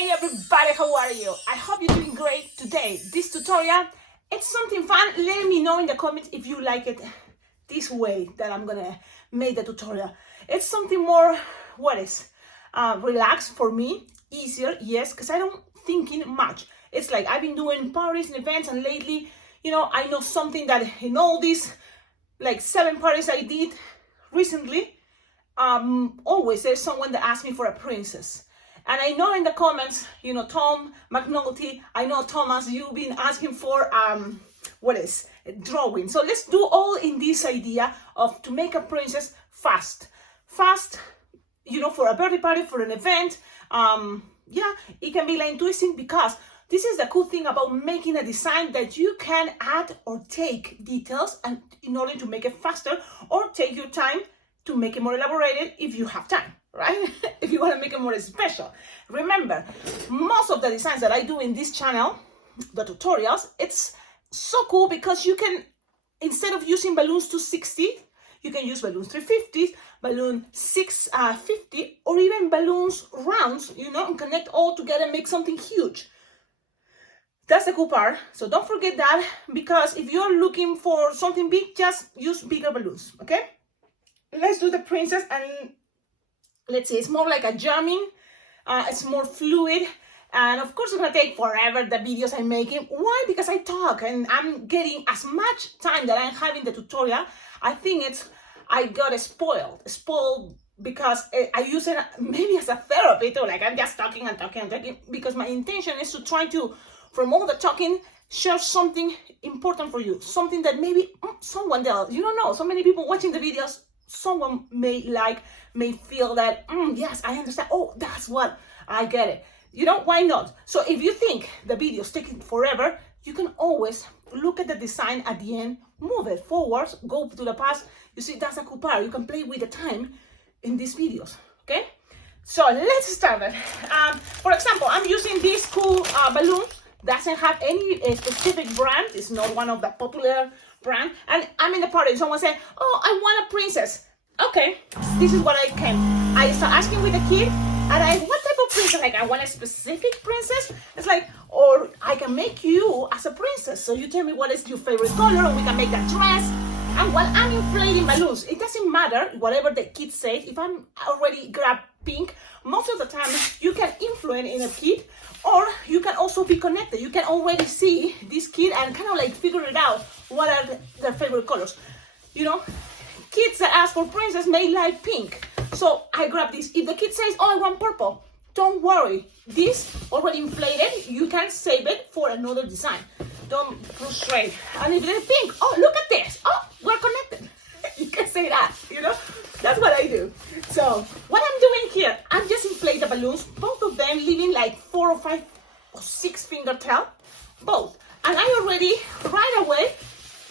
Hey everybody, how are you? I hope you're doing great today. This tutorial, it's something fun. Let me know in the comments if you like it this way that I'm gonna make the tutorial. It's something more, relaxed for me, easier, yes, because I don't thinking much. It's like I've been doing parties and events, and lately, I know something that in all these like 7 parties I did recently, always there's someone that asks me for a princess. And I know in the comments, Tom McNulty, I know Thomas, you've been asking for drawing. So let's do all in this idea of to make a princess fast, for a birthday party, for an event. It can be like interesting because this is the cool thing about making a design, that you can add or take details and in order to make it faster, or take your time to make it more elaborated if you have time, right? If you want to make it more special. Remember, most of the designs that I do in this channel, the tutorials, it's so cool because you can, instead of using balloons 260, you can use balloons 350, balloon 650, or even balloons rounds, and connect all together and make something huge. That's the cool part. So don't forget that, because if you're looking for something big, just use bigger balloons, okay? Let's do the princess, and let's see, it's more like a jamming, it's more fluid, and of course it's gonna take forever, the videos I'm making. Why? Because I talk and I'm getting as much time that I'm having the tutorial. I think I got spoiled because I use it maybe as a therapy too, like I'm just talking and talking, because my intention is to try to, from all the talking, share something important for you, something that maybe someone else, you don't know, so many people watching the videos, someone may feel that, yes, I understand. Oh, that's what I get it. Why not? So if you think the video's taking forever, you can always look at the design at the end, move it forwards, go to the past. You see, that's a cool part. You can play with the time in these videos, okay? So let's start it. For example, I'm using this cool balloon. Doesn't have any specific brand. It's not one of the popular brand. And I'm in the party. Someone said, "Oh, I want a princess." Okay, this is what I start asking with the kid, and what type of princess? Like, I want a specific princess. It's like, or I can make you as a princess. So you tell me what is your favorite color, and we can make that dress. And while I'm inflating balloons, it doesn't matter whatever the kid says. If I'm already grabbed pink, most of the time you can influence in a kid, or you can also be connected. You can already see this kid and kind of like figure it out. What are their favorite colors? Kids that ask for princess may like pink. So I grab this. If the kid says, "Oh, I want purple," don't worry. This already inflated. You can save it for another design. Don't frustrate. And if they're pink, "Oh, look at this. Oh, we're connected." You can say that, That's what I do. So what I'm doing here, I'm just inflate the balloons, both of them leaving like 4 or 5 or 6 finger tail, both. And I already, right away,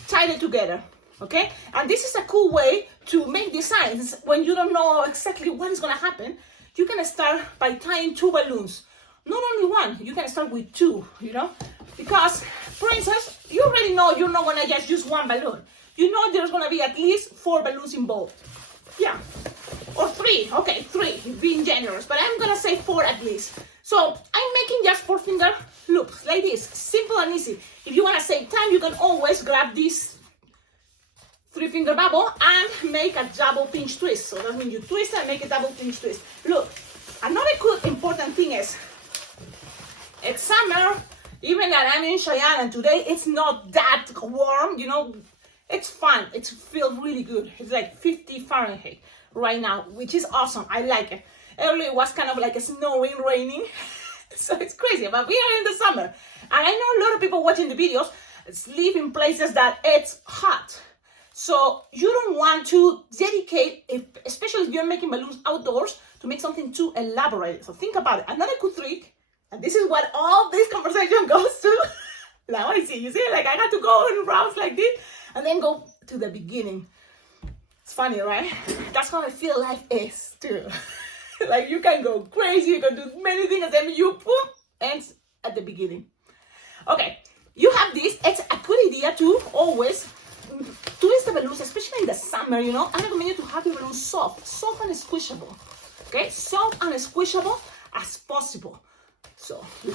tied it together, okay? And this is a cool way to make designs when you don't know exactly what is gonna happen. You can start by tying 2 balloons. Not only 1, you can start with 2, Because princess, you already know you're not gonna just use 1 balloon. There's gonna be at least 4 balloons involved. Yeah, or 3, okay, 3, being generous, but I'm gonna say 4 at least. So I'm making just 4 finger loops, like this, simple and easy. If you wanna save time, you can always grab this 3 finger bubble and make a double pinch twist. So that means you twist and make a double pinch twist. Look, another cool important thing is, it's summer, even that I'm in Cheyenne, and today it's not that warm, It's fun. It feels really good. It's like 50 Fahrenheit right now, which is awesome. I like it. Earlier it was kind of like snowing, raining. So it's crazy, but we are in the summer. And I know a lot of people watching the videos live in places that it's hot. So you don't want to dedicate, especially if you're making balloons outdoors, to make something too elaborate. So think about it. Another cool trick, and this is what all this conversation goes to. Now I see, you see, like I had to go in rounds like this, and then go to the beginning. It's funny, right? That's how I feel life is too. Like you can go crazy, you can do many things, and then you ends at the beginning. Okay, you have this. It's a good idea to always twist the balloons, especially in the summer, I recommend you to have your balloons soft and squishable. Okay, soft and squishable as possible.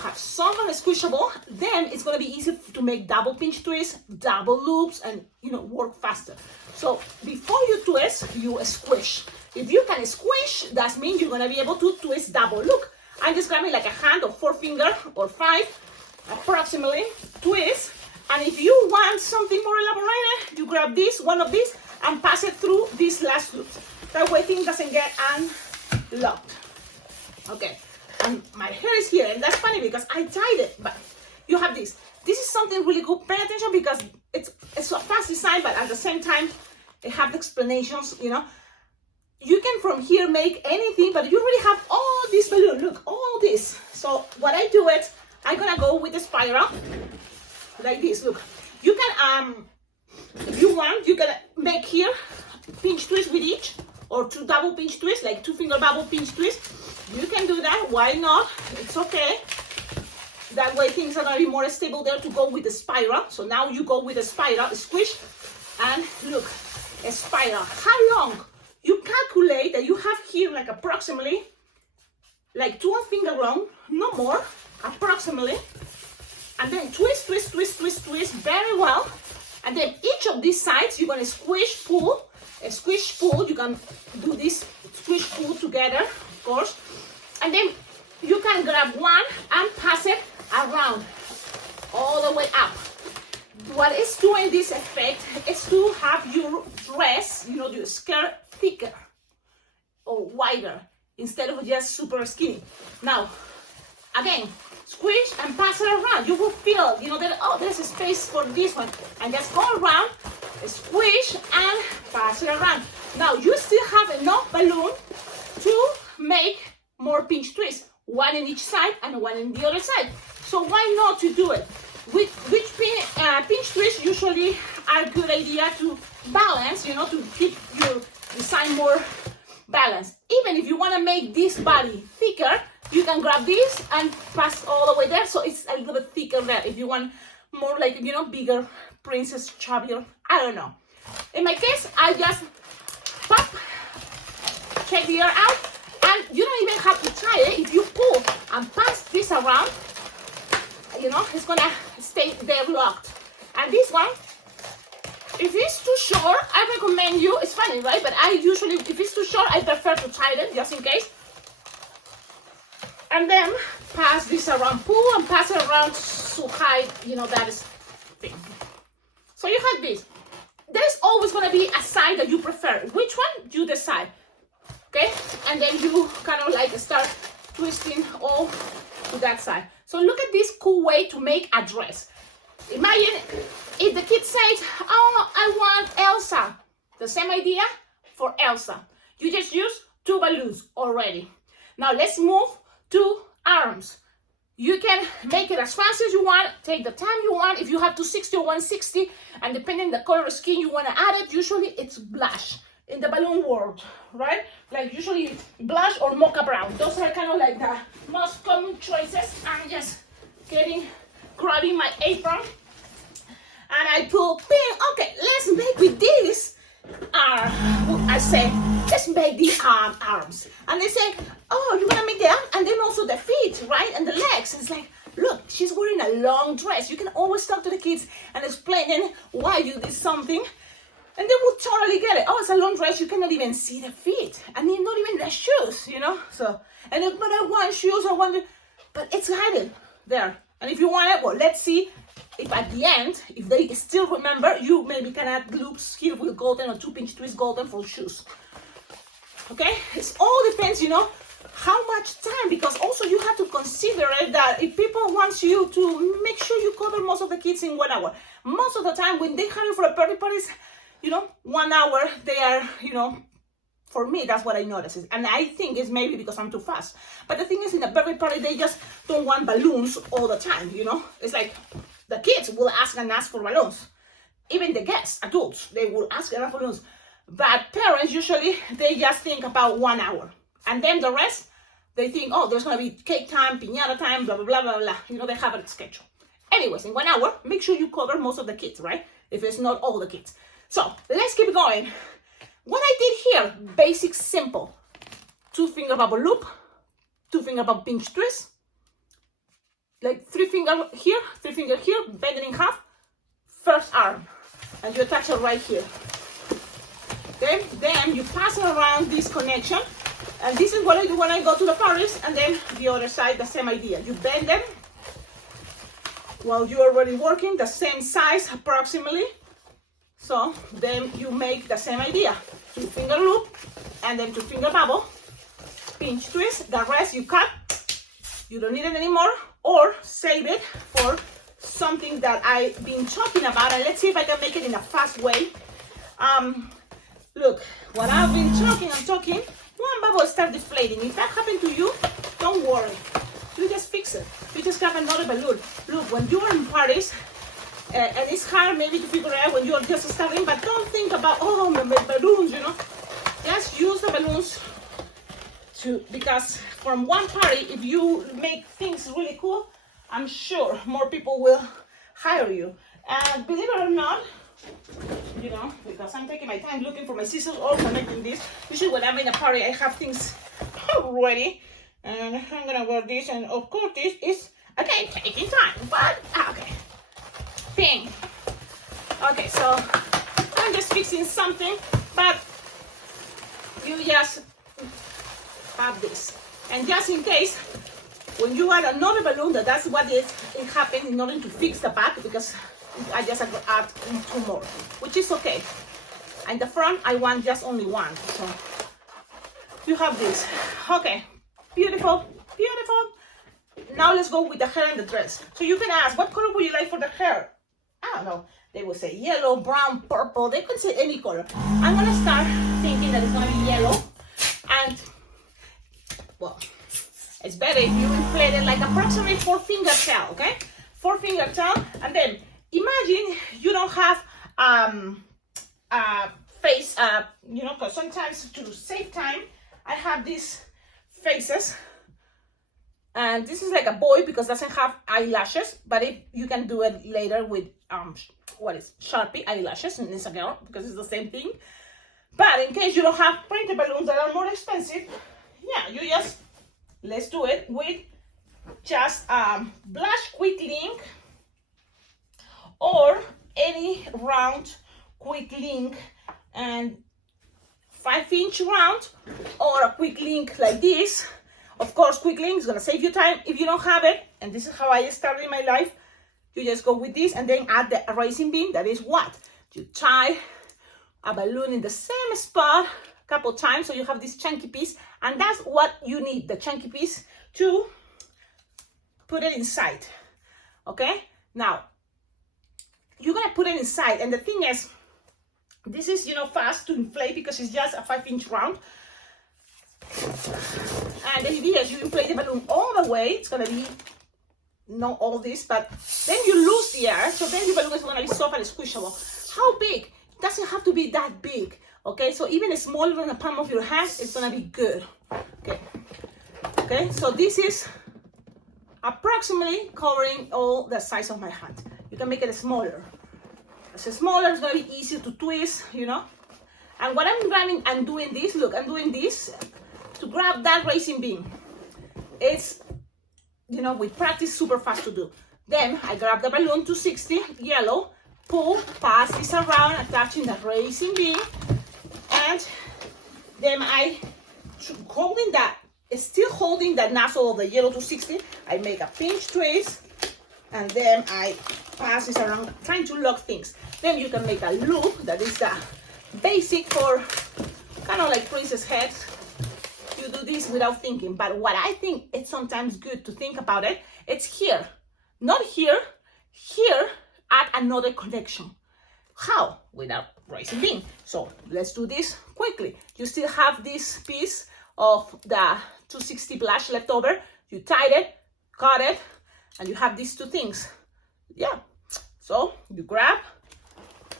have some that are squishable, then it's going to be easy to make double pinch twists, double loops, and work faster. So before you twist, you squish. If you can squish, that means you're going to be able to twist double. Look, I'm just grabbing like a hand of 4 finger or 5, approximately, twist. And if you want something more elaborated, you grab one of these, and pass it through these last loops. That way thing doesn't get unlocked. Okay, and my hair is here, and that's funny because I tied it, but you have this. This is something really good. Pay attention because it's a fast design, but at the same time, it has explanations, You can from here make anything, but you already have all this balloon. Look, all this. So what I do is, I'm gonna go with the spiral, like this. Look, you can, if you want, you can make here pinch twist with each, or 2 double pinch twists, like 2 finger double pinch twist. You can do that. Why not? It's okay. That way things are gonna be more stable there to go with the spiral. So now you go with the spiral, squish, and look, a spiral. How long? You calculate that you have here like approximately like 2 finger long, no more, approximately. And then twist, twist, twist, twist, twist very well. And then each of these sides, you're gonna squish, pull, squish, pull. You can do this squish, pull together, of course. And then you can grab one and pass it around all the way up. What is doing this effect is to have your dress, your skirt thicker or wider instead of just super skinny. Now, again, squish and pass it around. You will feel, that, oh, there's a space for this one. And just go around, squish, and pass it around. Now, you still have enough balloon to make more pinch twists. One in each side and one in the other side. So why not to do it? Which pinch twists usually are a good idea to balance, to keep your design more balanced. Even if you want to make this body thicker, you can grab this and pass all the way there, so it's a little bit thicker there. If you want more like, bigger, princess, chubbier, I don't know. In my case, I just pop, check the air out, and you don't even have to tie it. If you pull and pass this around, it's gonna stay there locked. And this one, if it's too short, I recommend you, it's funny, right? But I usually, if it's too short, I prefer to tie it just in case. And then pass this around, pull and pass it around to hide, that is thing. So you have this. There's always gonna be a side that you prefer. Which one? You decide. Okay? And then you kind of like start twisting all to that side. So look at this cool way to make a dress. Imagine if the kid says, oh, I want Elsa. The same idea for Elsa. You just use 2 balloons already. Now let's move to arms. You can make it as fast as you want, take the time you want. If you have 260 or 160, and depending the color of skin you want to add it, usually it's blush in the balloon world, right? Like usually blush or mocha brown. Those are kind of like the most common choices. I'm just grabbing my apron, and I pull pin. Okay, let's make with this. I say, let's make the arms. And they say, oh, you're gonna make the arm, and then also the feet, right? And the legs. It's like, look, she's wearing a long dress. You can always talk to the kids and explain them why you did something, and they will totally get it. Oh, it's a long dress. You cannot even see the feet, and not even the shoes, So, but I want shoes. But it's hidden there. And if you want it, well, let's see if at the end, if they still remember, you maybe can add loops here with golden or 2 pinch twist golden for shoes. Okay, it all depends, how much time, because also you have to consider that if people want you to make sure you cover most of the kids in 1 hour. Most of the time when they hire for a birthday parties, 1 hour, they are, for me, that's what I notice. And I think it's maybe because I'm too fast. But the thing is, in a birthday party, they just don't want balloons all the time, It's like the kids will ask for balloons. Even the guests, adults, they will ask for balloons. But parents, usually, they just think about 1 hour. And then the rest, they think, oh, there's going to be cake time, piñata time, blah, blah, blah, blah, blah. They have a schedule. Anyways, in 1 hour, make sure you cover most of the kids, right? If it's not all the kids. So, let's keep going. What I did here, basic, simple. 2 finger bubble loop, 2 finger bubble pinch twist, like 3 fingers here, 3 fingers here, bend it in half, first arm, and you attach it right here. Okay, then you pass around this connection, and this is what I do when I go to the parties, and then the other side, the same idea. You bend them while you're already working, the same size approximately. So then you make the same idea. 2 finger loop, and then 2 finger bubble, pinch twist, the rest you cut. You don't need it anymore, or save it for something that I've been talking about, and let's see if I can make it in a fast way. Look, what I've been talking, one bubble start deflating. If that happened to you, don't worry. You just fix it. You just grab another balloon. Look, when you're in parties, and it's hard maybe to figure out when you're just starting, but don't think about, oh, my balloons, you know. Just use the balloons because from one party, if you make things really cool, I'm sure more people will hire you. And believe it or not, you know, because I'm taking my time looking for my scissors or connecting this. Usually when I'm in a party, I have things ready. And I'm gonna wear this, and of course this is, again, taking time, but, okay. Bing. Okay, so I'm just fixing something, but you just have this. And just in case, when you add another balloon, that's what it happened in order to fix the back, because I just add 2 more, which is okay. And the front, I want just only 1. So you have this. Okay, beautiful, beautiful. Now let's go with the hair and the dress. So you can ask, what color would you like for the hair? I don't know. They will say yellow, brown, purple. They can say any color. I'm gonna start thinking that it's gonna be yellow. And, well, it's better if you inflate it like approximately 4 finger tail, okay? 4 finger tail. And then imagine you don't have face, you know, because sometimes to save time, I have these faces. And this is like a boy because it doesn't have eyelashes, but if you can do it later with Sharpie eyelashes, and it's a girl because it's the same thing. But in case you don't have printed balloons that are more expensive, yeah, you just, let's do it with just blush quick link or any round quick link, and 5-inch round or a quick link like this. Of course, quick link is gonna save you time if you don't have it, and this is how I started in my life. You just go with this and then add the erasing beam. That is what? You tie a balloon in the same spot a couple times so you have this chunky piece, and that's what you need, the chunky piece, to put it inside. Okay? Now, you're gonna put it inside, and the thing is, this is, you know, fast to inflate because it's just a 5-inch round. And the idea is you inflate the balloon all the way. It's gonna be not all this, but then you lose the air, so then your balloon is gonna be soft and squishable. How big? It doesn't have to be that big, okay? So even smaller than the palm of your hand, it's gonna be good. Okay, so this is approximately covering all the size of my hand. You can make it smaller. As smaller, it's gonna be easier to twist, you know. And what I'm grabbing and doing this, look, I'm doing this to grab that racing beam. It's, you know, with practice, super fast to do. Then I grab the balloon 260 yellow, pull, pass this around, attaching the racing beam, and then I, holding that, still holding the nozzle of the yellow 260, I make a pinch twist, and then I pass this around, trying to lock things. Then you can make a loop, that is the basic for kind of like princess heads. You do this without thinking, but what I think it's sometimes good to think about it, it's here, not here, here, add another connection. How? Without racing beam. So let's do this quickly. You still have this piece of the 260 blush left over. You tied it, cut it, and you have these 2 things. Yeah. So you grab,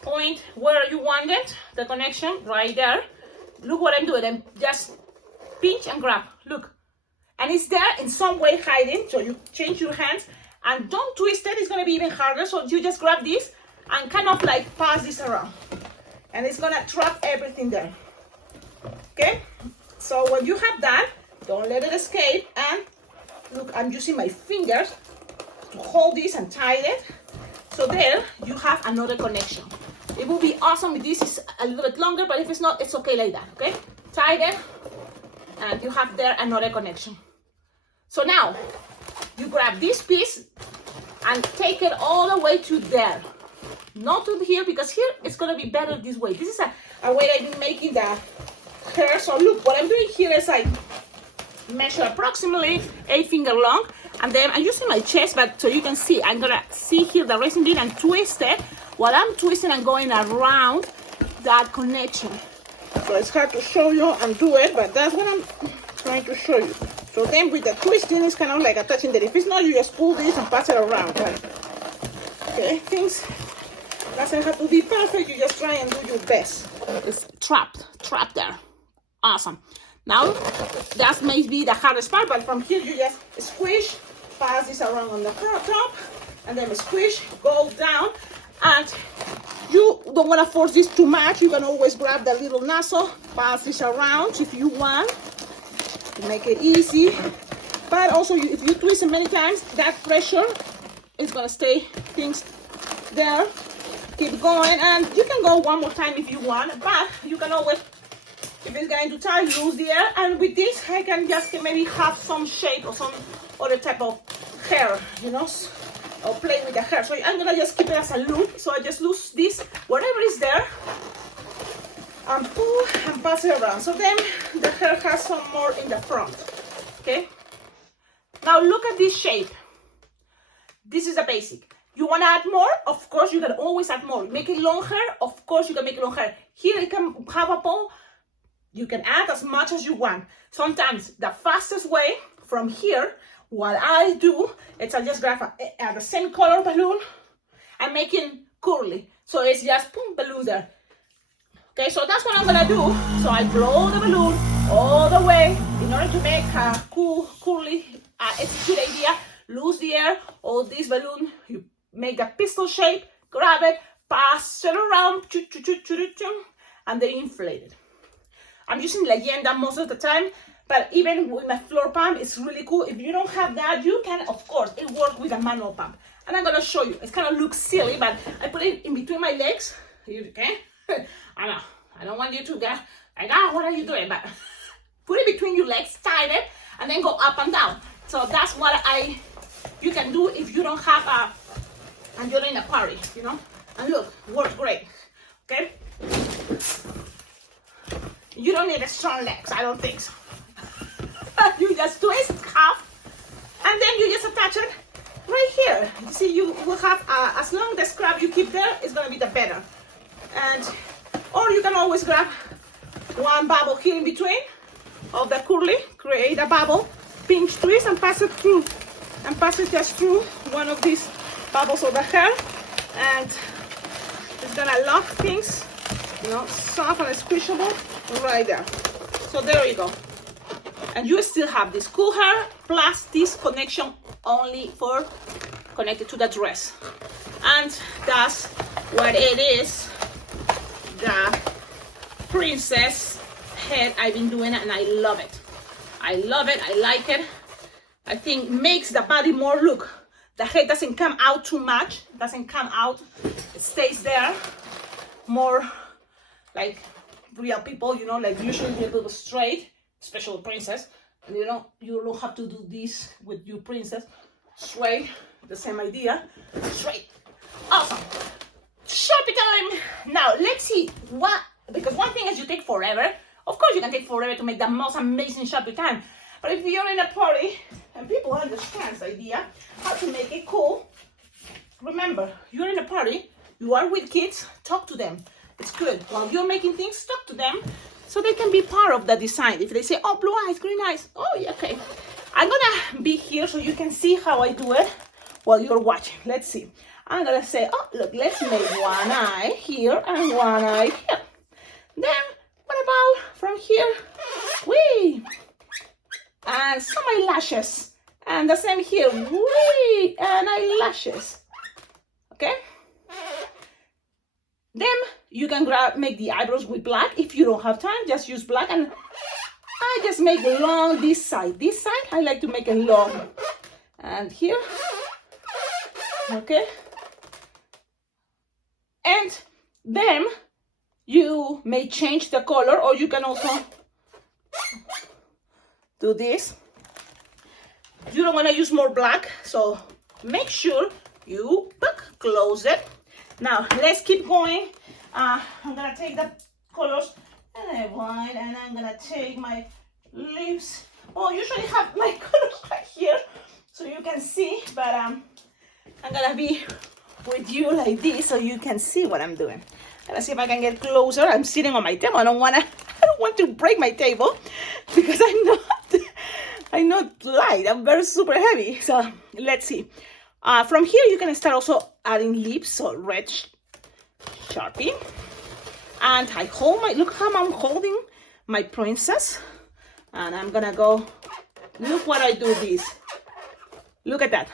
point where you want it, the connection right there. Look what I'm doing. I'm just pinch and grab. Look. And it's there in some way hiding. So you change your hands and don't twist it. It's going to be even harder. So you just grab this and kind of like pass this around. And it's going to trap everything there. Okay? So when you have that, don't let it escape. And look, I'm using my fingers to hold this and tie it. So there you have another connection. It will be awesome if this is a little bit longer, but if it's not, it's okay like that, okay? Tie it, and you have there another connection. So now, you grab this piece and take it all the way to there. Not to here, because here it's gonna be better this way. This is a way I've been making the hair. So look, what I'm doing here is I measure approximately 8 finger long, and then I'm using my chest, but so you can see, I'm gonna see here the racing bead and twist it. While I'm twisting and going around that connection. So it's hard to show you and do it, but that's what I'm trying to show you. So then with the twisting, it's kind of like attaching that. If it's not, you just pull this and pass it around, right? Okay, things doesn't have to be perfect, you just try and do your best. It's trapped there. Awesome. Now, that may be the hardest part, but from here you just squish, pass this around on the top, and then squish, go down. And you don't want to force this too much. You can always grab the little nozzle, pass this around if you want to make it easy. But also, if you twist it many times, that pressure is going to stay things there. Keep going, and you can go one more time if you want, but you can always, if it's going to tie, lose the air. And with this, I can just maybe have some shape or some other type of hair, you know, or play with the hair. So I'm gonna just keep it as a loop. So I just lose this, whatever is there, and pull and pass it around. So then the hair has some more in the front, okay? Now look at this shape. This is the basic. You wanna add more? Of course, you can always add more. Make it long hair? Of course, you can make it long hair. Here you can have a bow. You can add as much as you want. Sometimes the fastest way from here, what I do is I just grab the same color balloon and make it curly. So it's just boom, balloon there. Okay, so that's what I'm gonna do. So I blow the balloon all the way in order to make a curly. It's a good idea. Lose the air. All this balloon, you make the pistol shape, grab it, pass it around, and then inflate it. I'm using Leyenda most of the time, but even with my floor pump, it's really cool. If you don't have that, you can, of course, it works with a manual pump. And I'm gonna show you. It kind of looks silly, but I put it in between my legs. Okay? I know. I don't want you to get like, what are you doing? But put it between your legs, tie it, and then go up and down. So that's what you can do if you don't have and you're in a party, you know? And look, works great. Okay? You don't need a strong legs, I don't think so. You just twist half, and then you just attach it right here. You see, you will have, as long the scrap you keep there, it's gonna be the better. And, or you can always grab one bubble here in between of the curly, create a bubble, pinch twist and pass it through. And pass it just through one of these bubbles of the hair. And it's gonna lock things, you know, soft and squishable right there. So there you go. And you still have this cool hair plus this connection only for connected to the dress. And that's what it is, the princess head I've been doing, and I love it. I love it, I like it. I think makes the body more look. The head doesn't come out too much, doesn't come out, it stays there. More like real people, you know, like usually they look straight, special princess, and you don't have to do this with your princess. Straight, the same idea, straight. Awesome. Shopping time. Now let's see what, because one thing is you take forever. Of course you can take forever to make the most amazing shopping time. But if you're in a party and people understand the idea how to make it cool, remember, you're in a party, you are with kids, talk to them. It's good. While you're making things, talk to them so they can be part of the design. If they say, oh, blue eyes, green eyes, oh, yeah, okay. I'm gonna be here so you can see how I do it while you're watching. Let's see. I'm gonna say, oh, look, let's make one eye here and one eye here. Then, what about from here? Whee! And some eyelashes. And the same here. Whee! And eyelashes. Okay? Then you can make the eyebrows with black. If you don't have time, just use black. And I just make long this side. This side, I like to make it long. And here, Okay? And then you may change the color, or you can also do this. You don't want to use more black, so make sure you close it. Now let's keep going. I'm gonna take the colors and I white, and I'm gonna take my lips. Oh, usually have my colors right here so you can see, but I'm gonna be with you like this so you can see what I'm doing. Let's see if I can get closer. I'm sitting on my table. I don't want to break my table because I'm not light. I'm very super heavy. So let's see. From here you can start also adding lips. So red Sharpie, and I hold look how I'm holding my princess, and I'm gonna go. Look what I do this. Look at that.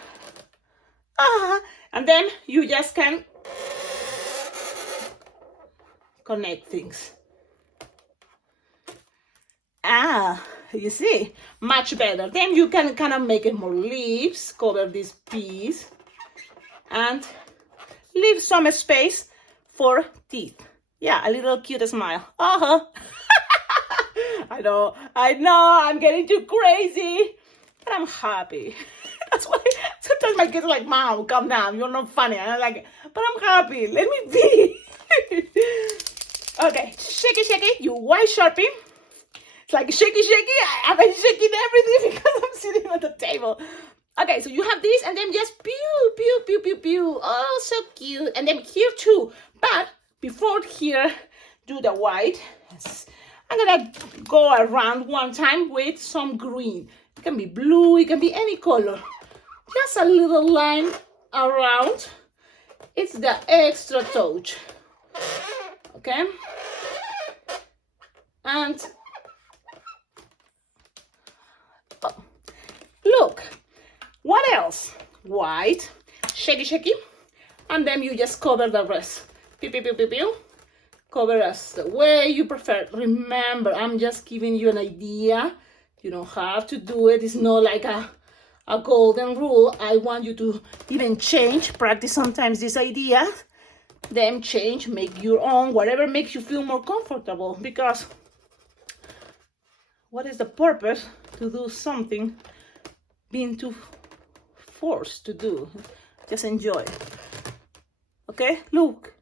And then you just can connect things. You see, much better. Then you can kind of make it more leaves, cover this piece, and leave some space for teeth. Yeah, a little cute smile. I know, I'm getting too crazy, but I'm happy. That's why sometimes my kids are like, Mom, calm down, you're not funny. And I'm like, but I'm happy, let me be. Okay, shaky, you white Sharpie. It's like shaky. I've been shaking everything because I'm sitting on the table. Okay, so you have this, and then just pew. Oh, so cute. And then here too. But before here, do the white. I'm gonna go around one time with some green. It can be blue, it can be any color. Just a little line around. It's the extra touch. Okay? And look, what else? White, shaky, and then you just cover the rest. Pew. Cover us the way you prefer. Remember, I'm just giving you an idea. You don't have to do it. It's not like a golden rule. I want you to even change, practice sometimes this idea, then change, make your own, whatever makes you feel more comfortable. Because what is the purpose to do something being too forced to do? Just enjoy. Okay, look.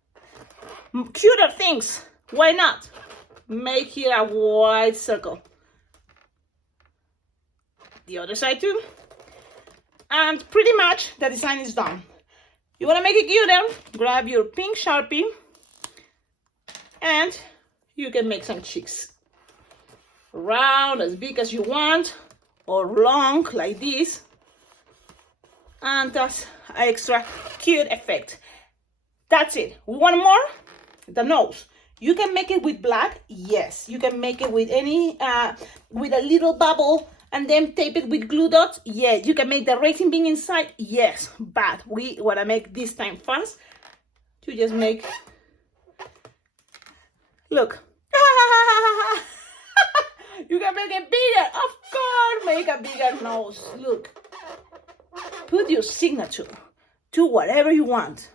Cuter things. Why not? Make here a wide circle. The other side too. And pretty much the design is done. You want to make it cuter? Grab your pink Sharpie and you can make some cheeks. Round, as big as you want, or long like this. And that's an extra cute effect. That's it. We want more? The nose. You can make it with black. Yes. You can make it with any, with a little bubble and then tape it with glue dots. Yes. You can make the raisin bean inside. Yes. But we want to make this time fast. To just make, look. You can make it bigger. Of course, make a bigger nose. Look. Put your signature. Do whatever you want.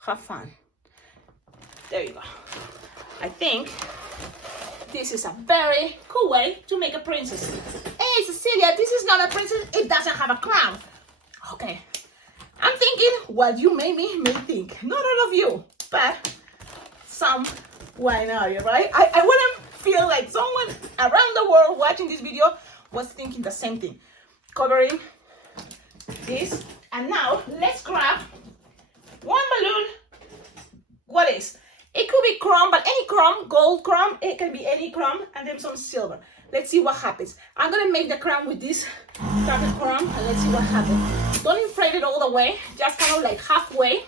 Have fun. There you go. I think this is a very cool way to make a princess. Hey, Cecilia, this is not a princess. It doesn't have a crown. Okay. I'm thinking what you may think. Not all of you, but some why not, right? I wouldn't feel like someone around the world watching this video was thinking the same thing. Covering this. And now let's grab one balloon. What is? It could be chrome, but any chrome, gold chrome, it can be any chrome, and then some silver. Let's see what happens. I'm gonna make the crown with this carpet chrome, and let's see what happens. Don't inflate it all the way, just kind of like halfway.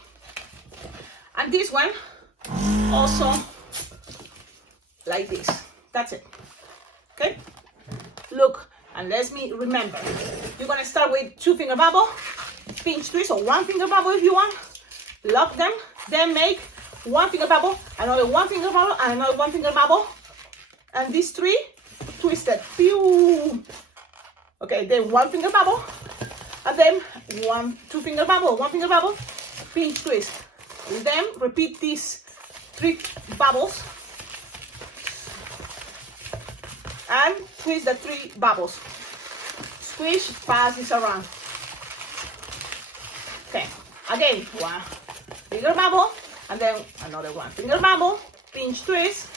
And this one, also like this. That's it. Okay? Look, and let me remember. You're gonna start with 2-finger bubble, pinch twist, or 1-finger bubble if you want. Lock them, then make 1-finger bubble, another 1-finger bubble, and another 1-finger bubble, and these 3 twisted. Pew. Okay, then 1-finger bubble, and then 2-finger bubble, 1-finger bubble, pinch twist. Then repeat these 3 bubbles and twist the 3 bubbles. Squish, pass this around. Okay, again, 1 finger bubble, and then another 1 finger bubble, pinch twist.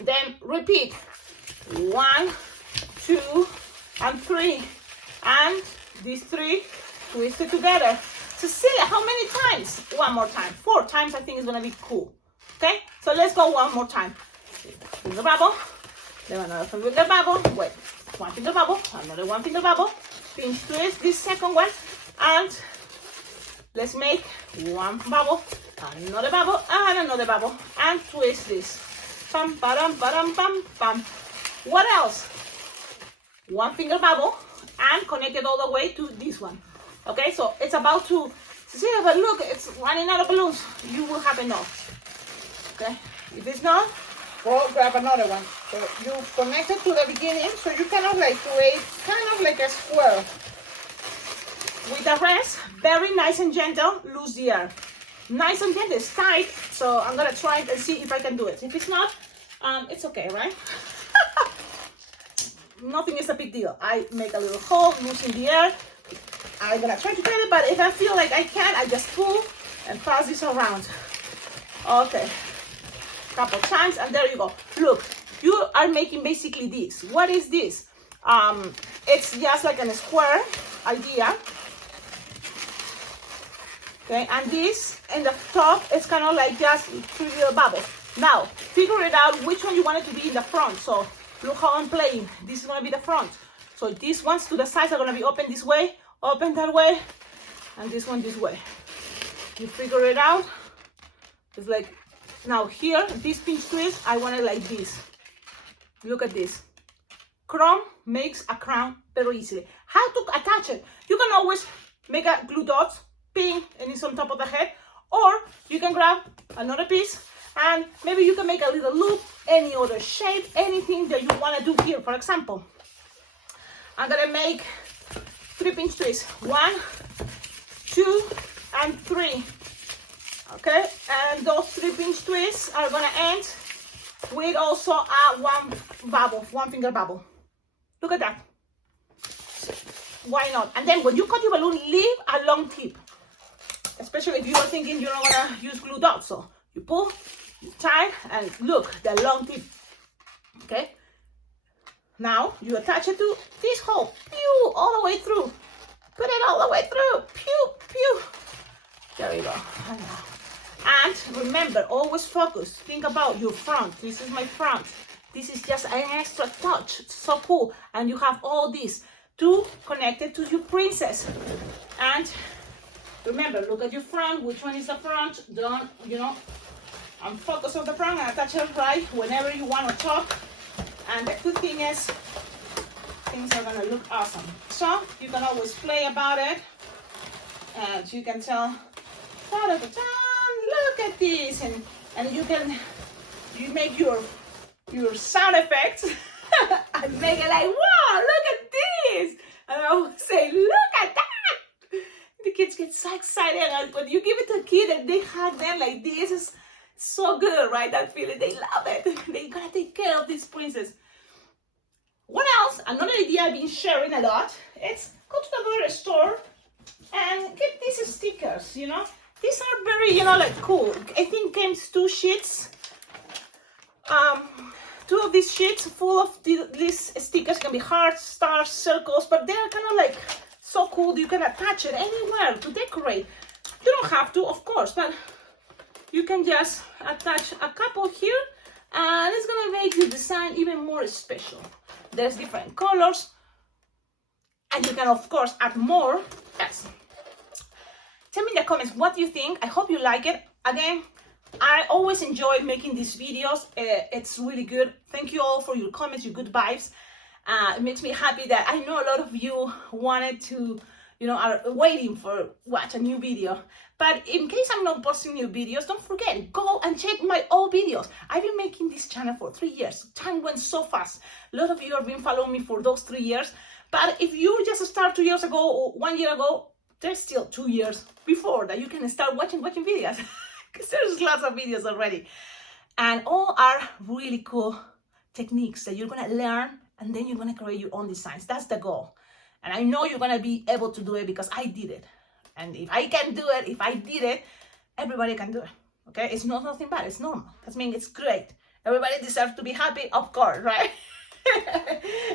Then repeat 1, 2, and 3, and these 3 twisted together. Cecilia, how many times? 1 more time. 4 times I think is gonna be cool. Okay, so let's go 1 more time. Finger bubble, then another finger bubble. Wait, 1 finger bubble, another 1 finger bubble. Pinch twist this second one, and let's make 1 bubble, another bubble, and another bubble, and twist this. Pam, padam, padam, pam, pam. What else? 1 finger bubble, and connect it all the way to this one. Okay, so it's about to, Cecilia, but look, it's running out of balloons. You will have enough. Okay, if it's not, go grab another one. So you connect it to the beginning, so you kind of like create kind of like a square. With the rest, very nice and gentle, lose the air. Nice and gentle, it's tight, so I'm gonna try it and see if I can do it. If it's not, it's okay, right? Nothing is a big deal. I make a little hole, loosen the air. I'm gonna try to get it, but if I feel like I can't, I just pull and pass this around. Okay, couple times, and there you go. Look, you are making basically this. What is this? It's just like a square idea. Okay, and this in the top is kind of like just 3 little bubbles. Now, figure it out which one you want it to be in the front. So look how I'm playing. This is gonna be the front. So these ones to the sides are gonna be open this way, open that way, and this one this way. You figure it out. It's like, now here, this pinch twist, I want it like this. Look at this. Chrome makes a crown very easily. How to attach it? You can always make a glue dots, ping, and it's on top of the head, or you can grab another piece and maybe you can make a little loop, any other shape, anything that you want to do here. For example, I'm gonna make 3 pinch twists, 1, 2, and 3. Okay, and those 3 pinch twists are gonna end with also a 1 bubble, 1 finger bubble. Look at that. Why not? And then when you cut your balloon, leave a long tip. Especially if you are thinking you're not gonna use glue dots. So you pull, you tie, and look, the long tip. Okay. Now you attach it to this hole. Pew, all the way through. Put it all the way through. Pew, pew. There you go. And remember, always focus. Think about your front. This is my front. This is just an extra touch. It's so cool. And you have all this to connect it to your princess. And remember, look at your front. Which one is the front? Don't, and focus on the front and attach it right whenever you want to talk. And the good thing is, things are gonna look awesome. So you can always play about it, and you can tell, look at this, and you make your sound effects and make it like, wow, look at this, and I will say, look at that. The kids get so excited, and when you give it to a kid and they hug them like this, is so good, right? That feeling, they love it. They gotta take care of this princess. What else? Another idea I've been sharing a lot is go to the grocery store and get these stickers, These are very, like cool. I think came 2 sheets. 2 of these sheets full of these stickers. Can be hearts, stars, circles, but they're kind of like so cool. You can attach it anywhere to decorate. You don't have to, of course, but you can just attach a couple here, and it's gonna make the design even more special. There's different colors, and you can of course add more. Yes. Tell me in the comments what you think. I hope you like it. Again, I always enjoy making these videos. It's really good. Thank you all for your comments, your good vibes. It makes me happy that I know a lot of you wanted to, are waiting for watch a new video. But in case I'm not posting new videos, don't forget, go and check my old videos. I've been making this channel for 3 years. Time went so fast. A lot of you have been following me for those 3 years. But if you just started 2 years ago or 1 year ago, there's still 2 years before that you can start watching videos, because there's lots of videos already, and all are really cool techniques that you're gonna learn, and then you're gonna create your own designs. That's the goal, and I know you're gonna be able to do it because I did it. And if I can do it, if I did it, everybody can do it. Okay, it's not nothing bad. It's normal. That means it's great. Everybody deserves to be happy, of course, right?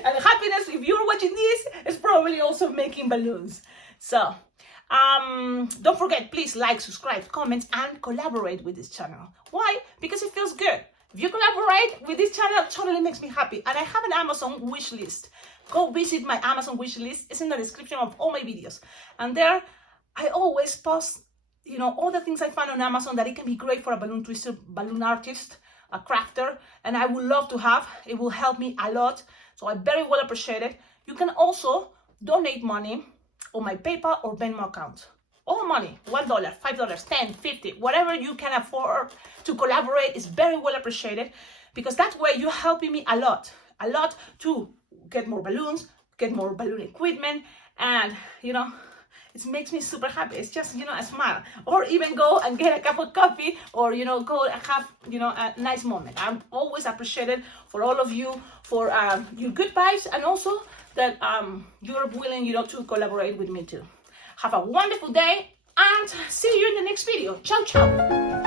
And happiness, if you're watching this, is probably also making balloons. So don't forget, please like, subscribe, comment, and collaborate with this channel. Why? Because it feels good. If you collaborate with this channel, it totally makes me happy. And I have an Amazon wish list. Go visit my Amazon wish list. It's in the description of all my videos. And there, I always post, you know, all the things I find on Amazon that it can be great for a balloon twister, balloon artist, a crafter, and I would love to have. It will help me a lot, so I very well appreciate it. You can also donate money on my PayPal or Venmo account. All money, $1, $5, $10, $50, whatever you can afford to collaborate is very well appreciated, because that way you're helping me a lot to get more balloons, get more balloon equipment, and you know, it makes me super happy. It's just, you know, a smile, or even go and get a cup of coffee, or, you know, go and have, you know, a nice moment. I'm always appreciated for all of you, for your good vibes, and also that you're willing, you know, to collaborate with me too. Have a wonderful day, and see you in the next video. Ciao, ciao.